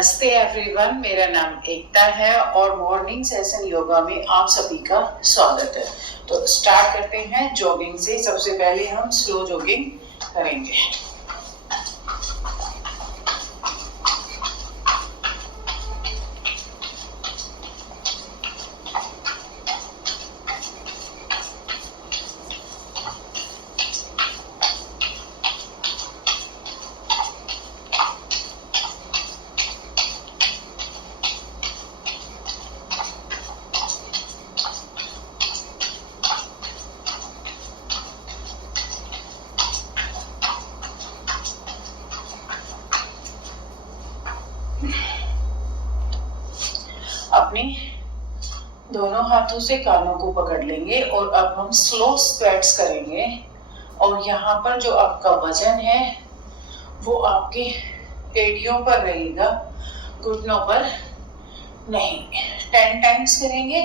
नमस्ते एवरीवन, मेरा नाम एकता है और मॉर्निंग सेशन योगा में आप सभी का स्वागत है। तो स्टार्ट करते हैं जॉगिंग से। सबसे पहले हम स्लो जॉगिंग करेंगे। अपने दोनों हाथों से कानों को पकड़ लेंगे और अब हम स्लो स्क्वैट्स करेंगे। और यहाँ पर जो आपका वजन है वो आपके एड़ियों पर रहेगा, घुटनों पर नहीं। 10 टाइम्स करेंगे।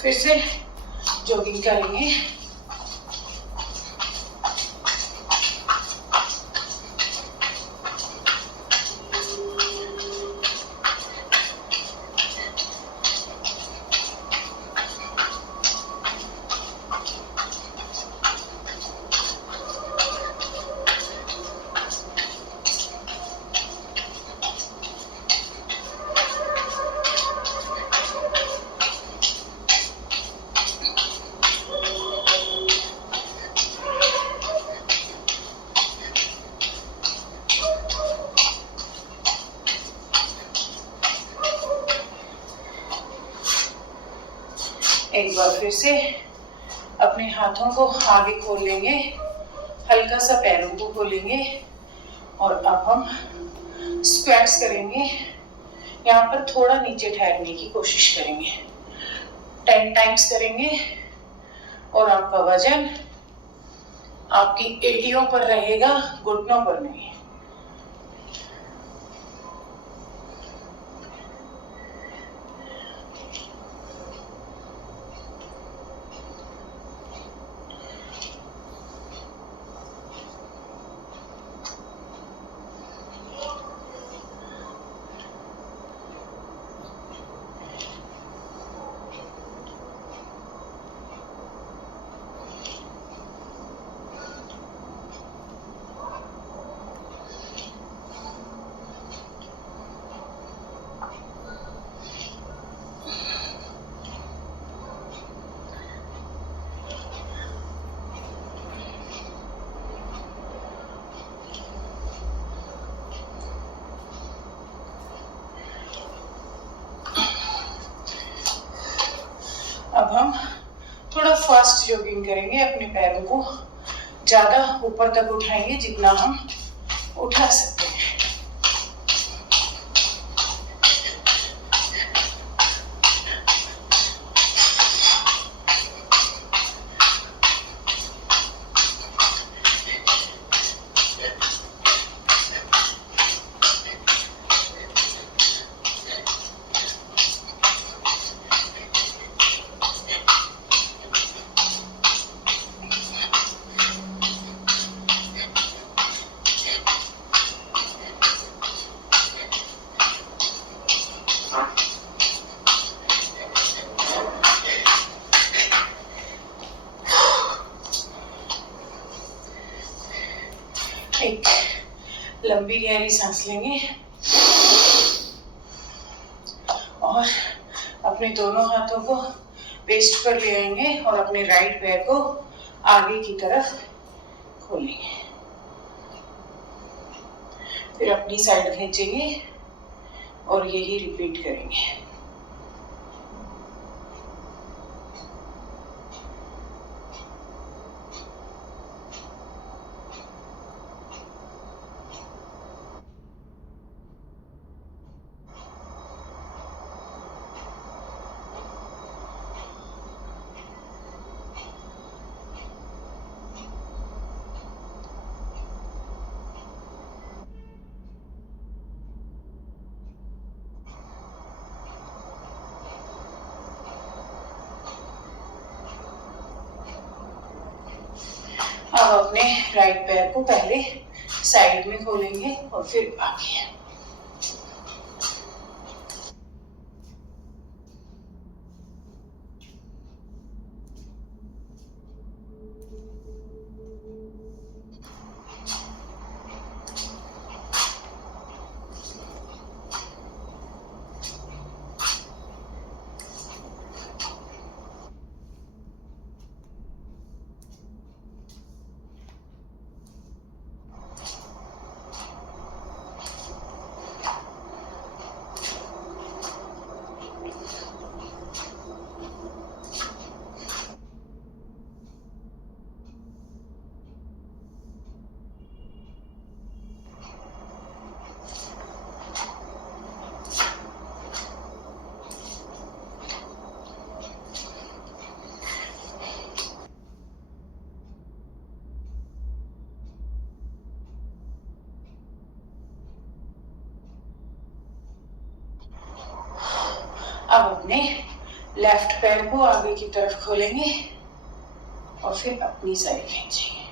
फिर से जॉगिंग करेंगे। एक बार फिर से अपने हाथों को आगे खोल लेंगे, हल्का सा पैरों को खोलेंगे और अब हम स्क्वैट्स करेंगे। यहाँ पर थोड़ा नीचे ठहरने की कोशिश करेंगे। 10 टाइम्स करेंगे और आपका वजन आपकी एड़ियों पर रहेगा, घुटनों पर नहीं। अब हम थोड़ा फास्ट जॉगिंग करेंगे। अपने पैरों को ज्यादा ऊपर तक उठाएंगे जितना हम उठा सकते हैं। एक लंबी गहरी सांस लेंगे और अपने दोनों हाथों को वेस्ट पर ले आएंगे और अपने राइट पैर को आगे की तरफ खोलेंगे। फिर अपनी साइड खींचेंगे और यही रिपीट करेंगे। राइट पैर को पहले साइड में खोलेंगे और फिर आगे। अब अपने लेफ्ट पैर को आगे की तरफ खोलेंगे और फिर अपनी साइड खींचेंगे।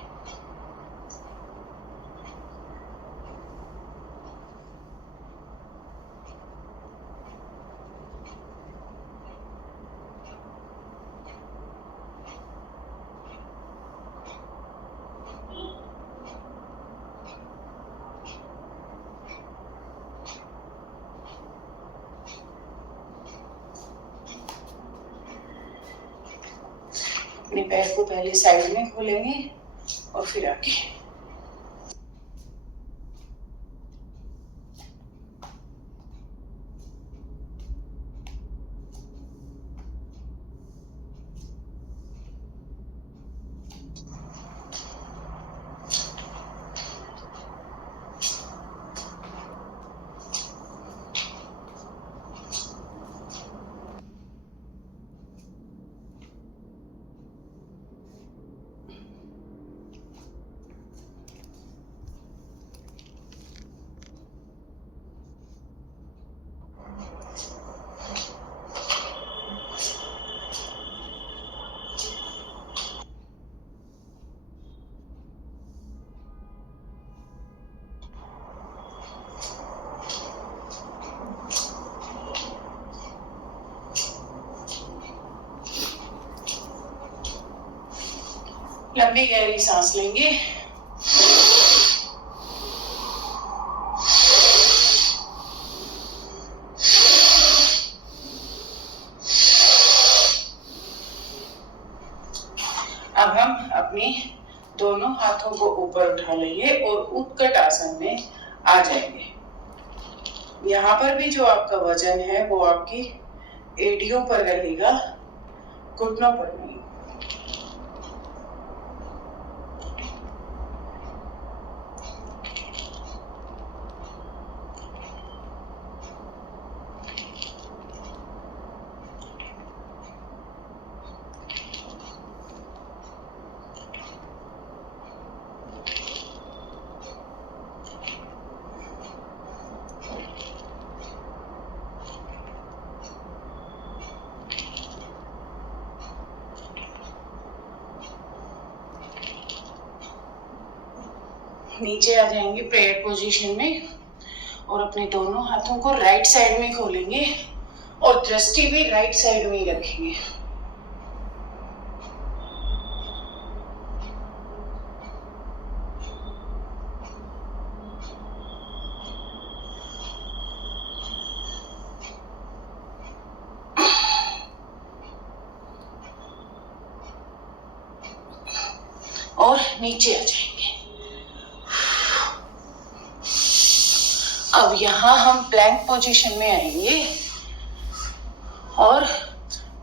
अपने पैर को पहले साइड में खोलेंगे और फिर आगे। लंबी गहरी सांस लेंगे। अब हम अपने दोनों हाथों को ऊपर उठा लेंगे और उत्कट आसन में आ जाएंगे। यहाँ पर भी जो आपका वजन है वो आपकी एड़ियों पर रहेगा, घुटनों पर नहीं। नीचे आ जाएंगे प्रेयर पोजीशन में और अपने दोनों हाथों को राइट साइड में खोलेंगे और दृष्टि भी राइट साइड में ही रखेंगे। और नीचे आ जाएंगे। अब यहाँ हम प्लैंक पोजीशन में आएंगे और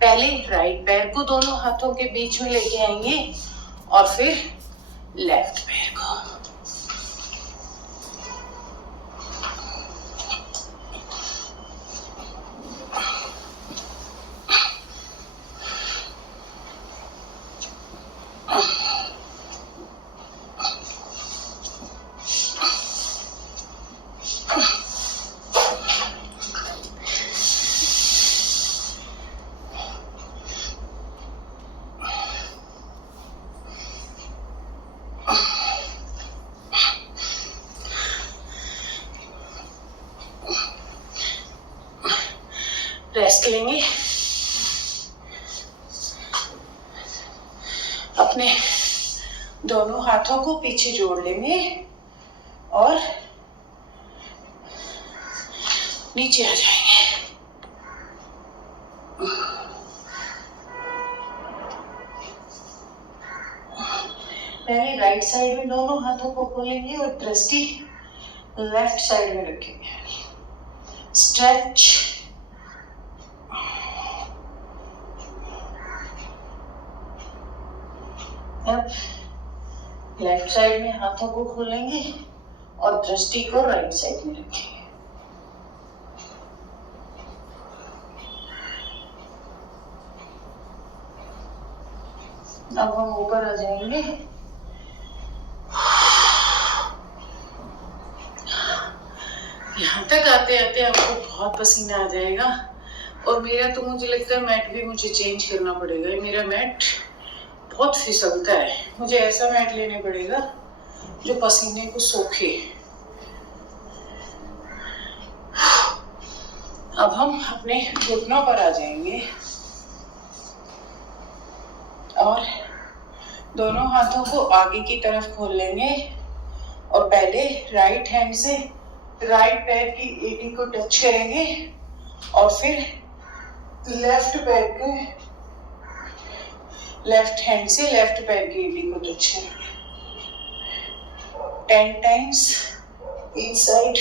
पहले राइट पैर को दोनों हाथों के बीच में लेके आएंगे और फिर लेफ्ट पैर को। रेस्ट लेंगे। अपने दोनों हाथों को पीछे जोड़ लेंगे और नीचे आ जाएंगे। पहले राइट साइड में दोनों हाथों को खोलेंगे और दृष्टि लेफ्ट साइड में रखेंगे। स्ट्रेच। अब लेफ्ट साइड में हाथों को खोलेंगे और दृष्टि को राइट साइड में रखेंगे। अब हम ऊपर आ जाएंगे। यहाँ तक आते आते आपको बहुत पसीना आ जाएगा और मेरा तो मुझे लगता है मैट भी मुझे चेंज करना पड़ेगा। मेरा मैट बहुत फिसलता है। मुझे ऐसा मैट लेने पड़ेगा जो पसीने को सोखे। अब हम अपने घुटनों पर आ जाएंगे और दोनों हाथों को आगे की तरफ खोल लेंगे और पहले राइट हैंड से राइट पैर की एड़ी को टच करेंगे और फिर लेफ्ट पैर के लेफ्ट हैंड से लेफ्ट पैर की एड़ी को टच करेंगे 10 टाइम्स ईच साइड।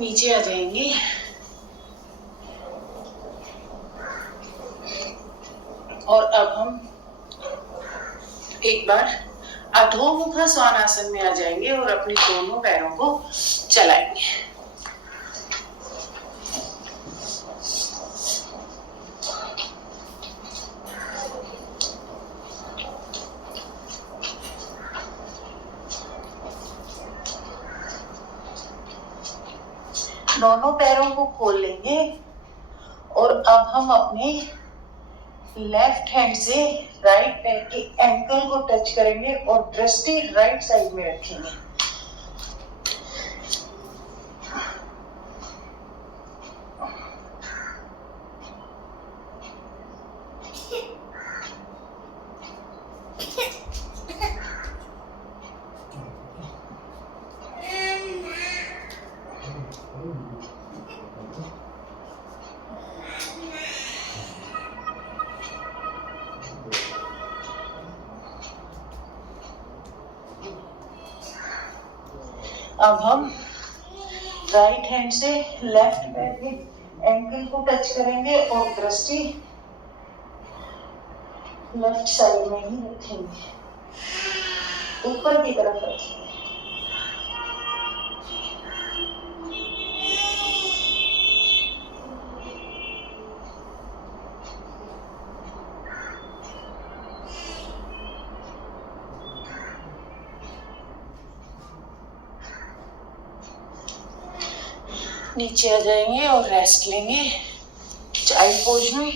नीचे आ जाएंगे और अब हम एक बार अधोमुख स्वानासन में आ जाएंगे और अपने दोनों पैरों को चलाएंगे। दोनों पैरों को खोल लेंगे और अब हम अपने लेफ्ट हैंड से राइट पैर के एंकल को टच करेंगे और दृष्टि राइट साइड में रखेंगे। अब हम राइट हैंड से लेफ्ट पैर के एंकल को टच करेंगे और दृष्टि लेफ्ट साइड में ही रखेंगे, ऊपर की तरफ रखेंगे। नीचे आ जाएंगे और रेस्ट लेंगे चाइल्ड पोज में।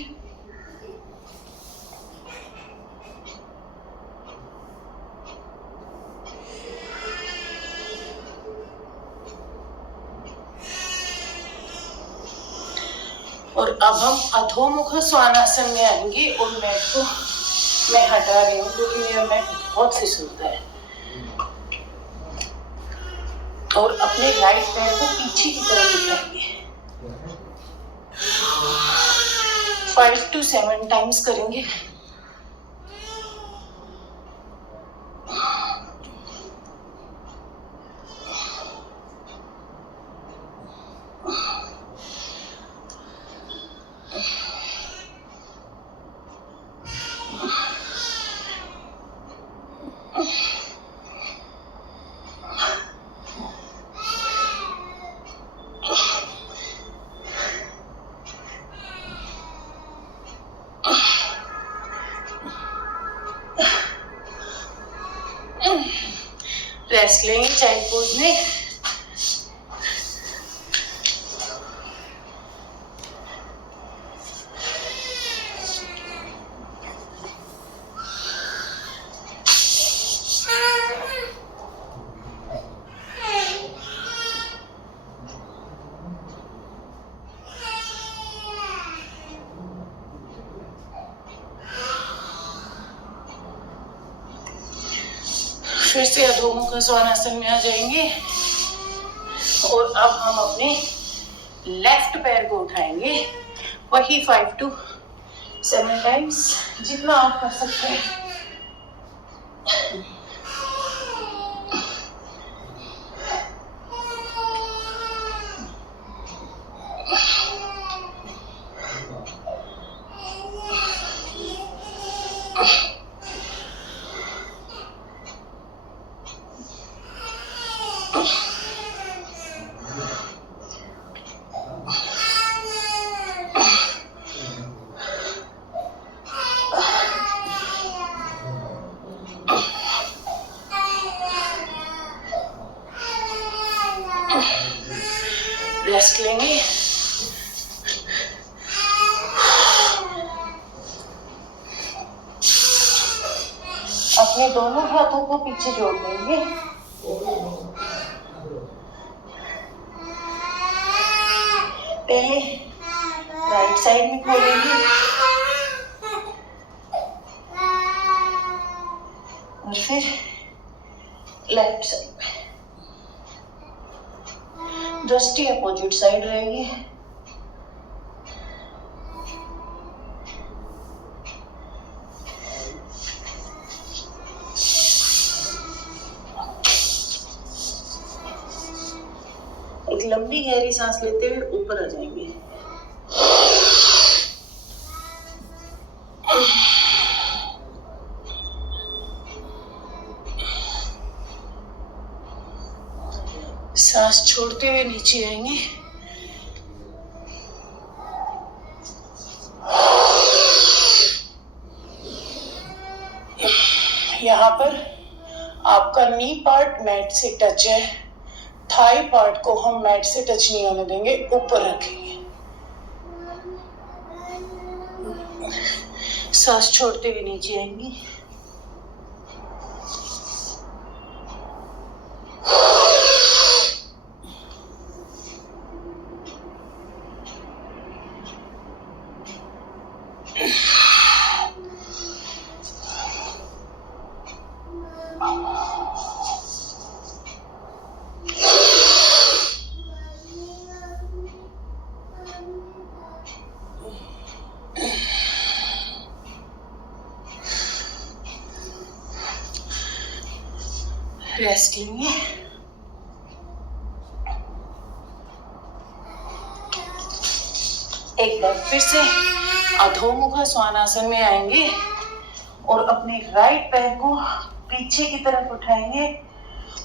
और अब हम अधोमुख स्वानासन में आएंगे और मैट को मैं हटा रही हूँ क्योंकि मेरा मैट बहुत फिसलता है। और अपने राइट पैर को पीछे की तरफ उठाएंगे। 5 to 7 टाइम्स करेंगे। रेस्ट लेंगे चाइल्ड पोज में। फिर से अधोमुख स्वानासन में आ जाएंगे और अब हम अपने लेफ्ट पैर को उठाएंगे, वही 5 to 7 टाइम्स, जितना आप कर सकते हैं। रेस्ट लेंगे। अपने दोनों हाथों को पीछे जोड़ लेंगे। पहले राइट साइड में खोलेंगे और फिर लेफ्ट साइड में। दृष्टि अपोजिट साइड रहेगी। एक लंबी गहरी सांस लेते हुए ऊपर आ जाएंगे। सांस छोड़ते हुए नीचे आएंगे। यहाँ पर आपका नी पार्ट मैट से टच है, थाई पार्ट को हम मैट से टच नहीं होने देंगे, ऊपर रखेंगे। सांस छोड़ते हुए नीचे आएंगी। रेस्ट लेंगे। एक बार फिर से अधोमुख स्वानासन में आएंगे और अपने राइट पैर को पीछे की तरफ उठाएंगे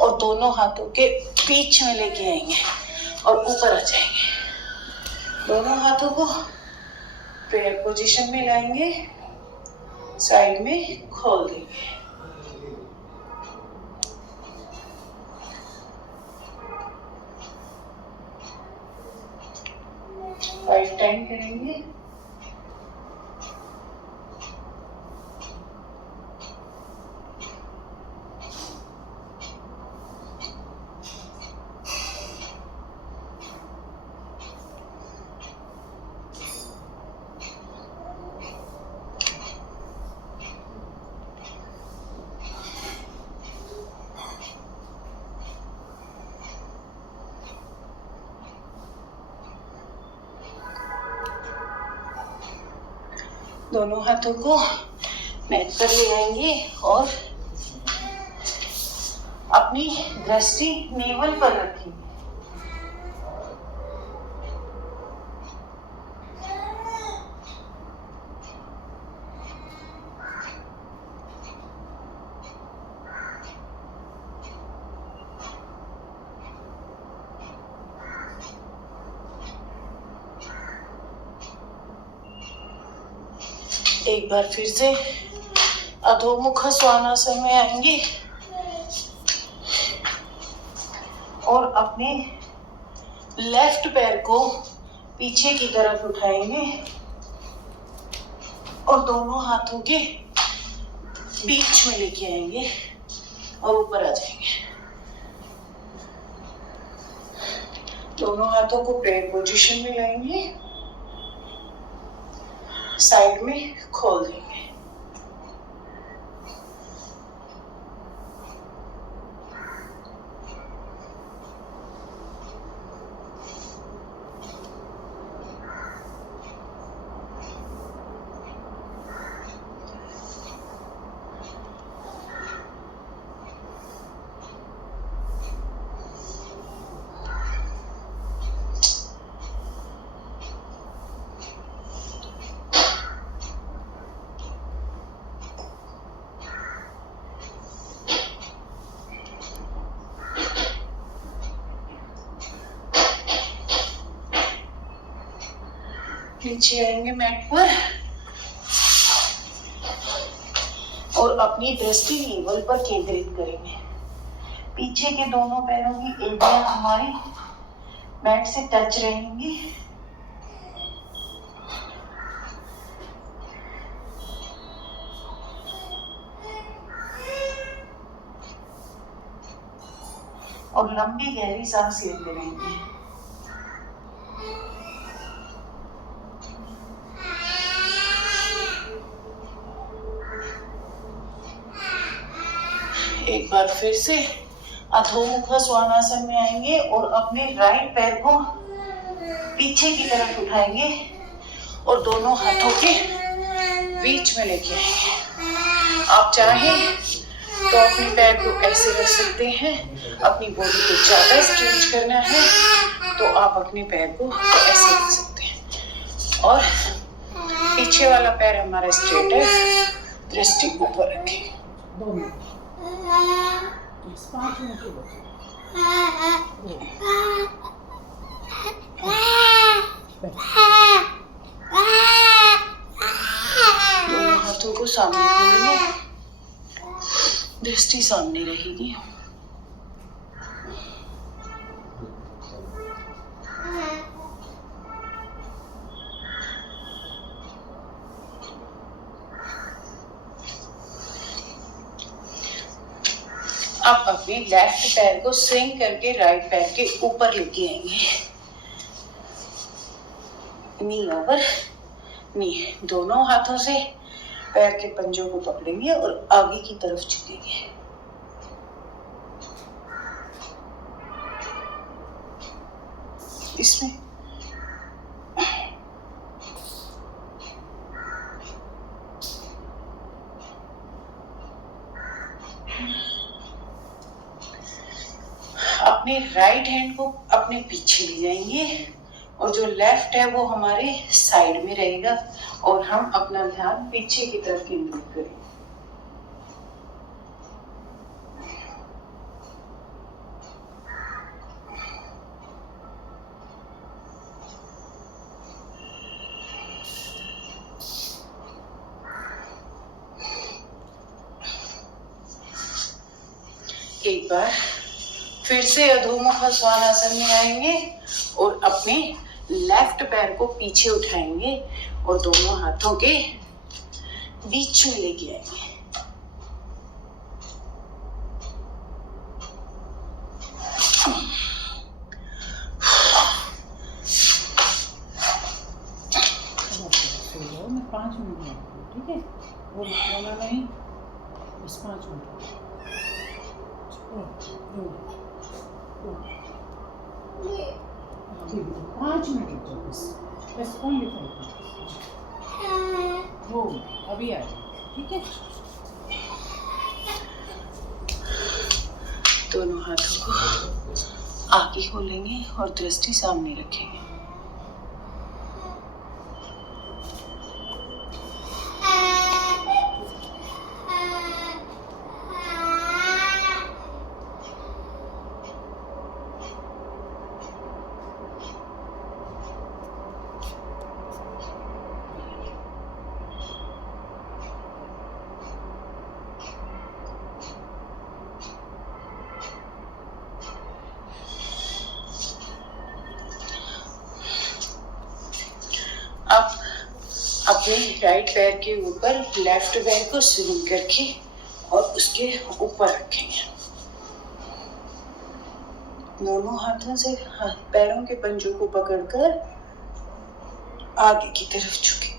और दोनों हाथों के बीच में लेके आएंगे और ऊपर आ जाएंगे। दोनों हाथों को प्रेयर पोजीशन में लाएंगे, साइड में खोल देंगे। 5 टाइम करेंगे। दोनों हाथों को मैट पर ले आएंगे और अपनी दृष्टि नेवल पर रखेंगे। एक बार फिर से अधोमुख श्वानासन में आएंगे और अपने लेफ्ट पैर को पीछे की तरफ उठाएंगे और दोनों हाथों के बीच में लेके आएंगे और ऊपर आ जाएंगे। दोनों हाथों को प्रेयर पोजीशन में लाएंगे, साइड में खोल देंगे। नीचे आएंगे मैट पर और अपनी दृष्टि नेवल पर केंद्रित करेंगे। पीछे के दोनों पैरों की एड़ियां हमारी मैट से टच रहेंगी। और लंबी गहरी सांस लेते रहेंगे। एक बार फिर से अधोमुख श्वानासन में आएंगे और अपने राइट पैर को पीछे की तरफ उठाएंगे और दोनों हाथों के बीच में लेके आएंगे। आप चाहें तो अपने पैर को ऐसे रख सकते हैं। अपनी बॉडी को ज्यादा स्ट्रेच करना है तो आप अपने पैर को ऐसे रख सकते हैं और पीछे वाला पैर हमारा स्ट्रेट है, दृष्टि ऊपर रखें। 2 मिनट 5 मिनट के बचे। दोनों हाथों को सामने खोलेंगे, दृष्टि सामने रहेगी। अब अपने लेफ्ट पैर को स्विंग करके राइट पैर के ऊपर लेके आएंगे। नी ओवर नी, दोनों हाथों से पैर के पंजों को पकड़ेंगे और आगे की तरफ झुकेंगे। इसमें अपने राइट हैंड को अपने पीछे ले जाएंगे और जो लेफ्ट है वो हमारे साइड में रहेगा और हम अपना ध्यान पीछे की तरफ केंद्रित करेंगे। एक बार फिर से अधोमुख श्वानासन में आएंगे और अपने लेफ्ट पैर को पीछे उठाएंगे और दोनों हाथों के बीच में लेके आएंगे। मैं 5 मिनट में, ठीक है, वो बोला नहीं, बस 5 मिनट। अभी 5 मिनट बस, ओनली 5 मिनट। वो अभी आ जाए, ठीक है। दोनों हाथों को आगे खोलेंगे और दृष्टि सामने रखेंगे। अब अपने राइट पैर के ऊपर लेफ्ट पैर को स्विंग करके और उसके ऊपर रखेंगे। दोनों हाथों से पैरों के पंजों को पकड़कर आगे की तरफ झुके।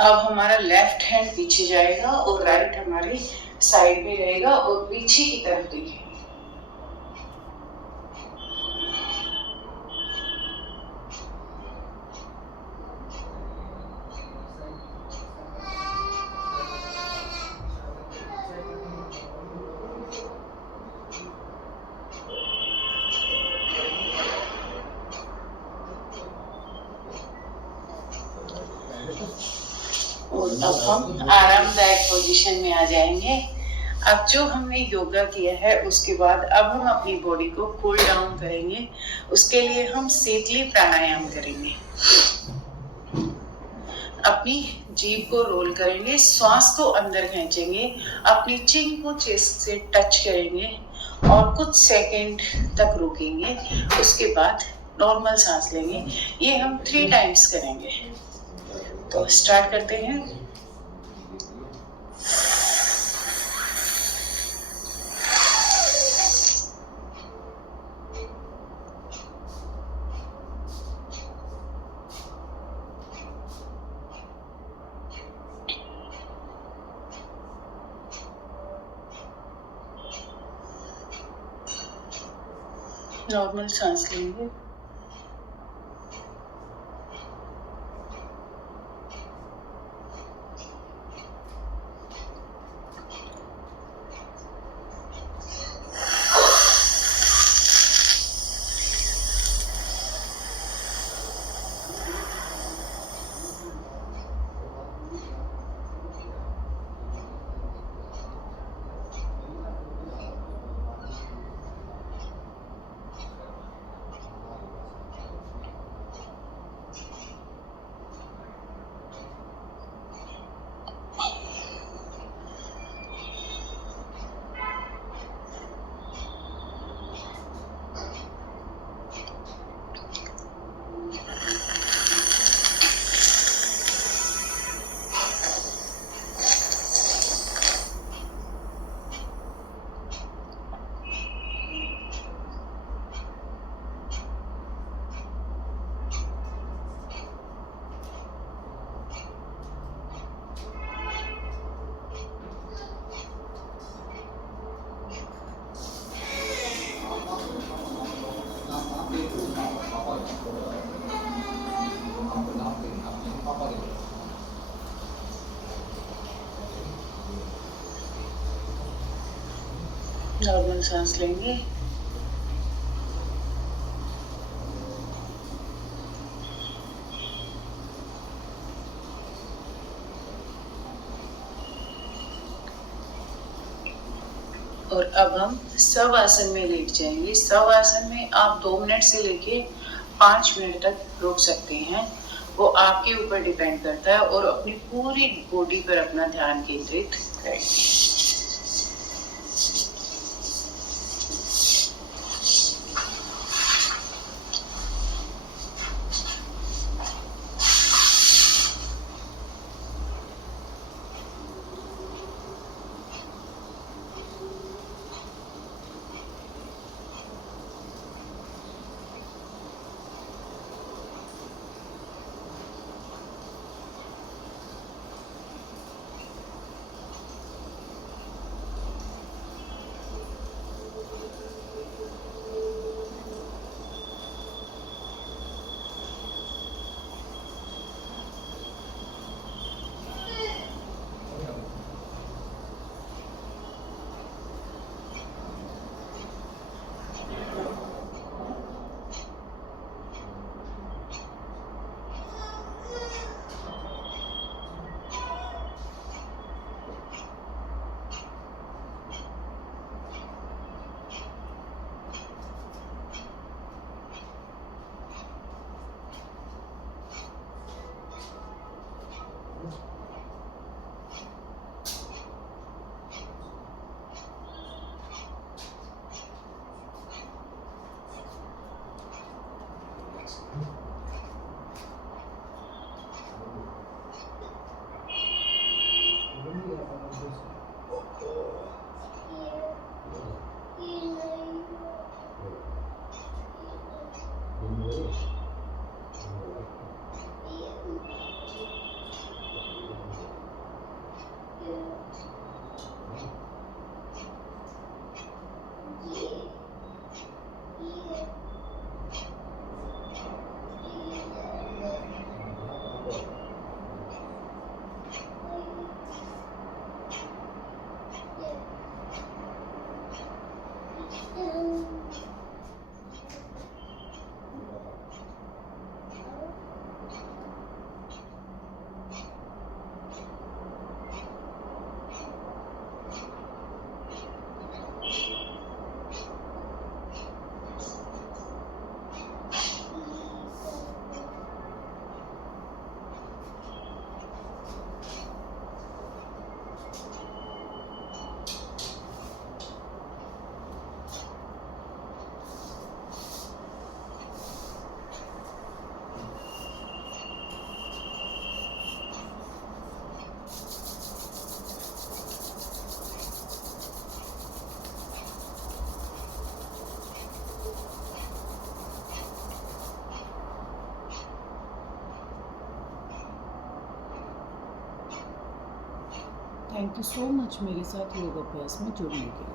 अब हमारा लेफ्ट हैंड पीछे जाएगा और राइट हमारे साइड में रहेगा और पीछे की तरफ देखेंगे। और अब हम आरामदायक पोजीशन में आ जाएंगे। अब जो हमने योगा किया है उसके बाद अब हम अपनी बॉडी को कूल डाउन करेंगे। उसके लिए हम शीतली प्राणायाम करेंगे। अपनी जीभ को रोल करेंगे, श्वास को अंदर खींचेंगे, अपनी चिन को चेस्ट से टच करेंगे और कुछ सेकंड तक रुकेंगे। उसके बाद नॉर्मल सांस लेंगे। ये हम 3 टाइम्स करेंगे। तो स्टार्ट करते हैं। नॉर्मल सांस लेंगे। नॉर्मल सांस लेंगे। और अब हम शव आसन में लेट जाएंगे। शव आसन में आप 2 मिनट से लेके 5 मिनट तक रुक सकते हैं। वो आपके ऊपर डिपेंड करता है और अपनी पूरी बॉडी पर अपना ध्यान केंद्रित करेंगे। थैंक यू सो मच मेरे साथ योग अभ्यास में जुड़ने के लिए।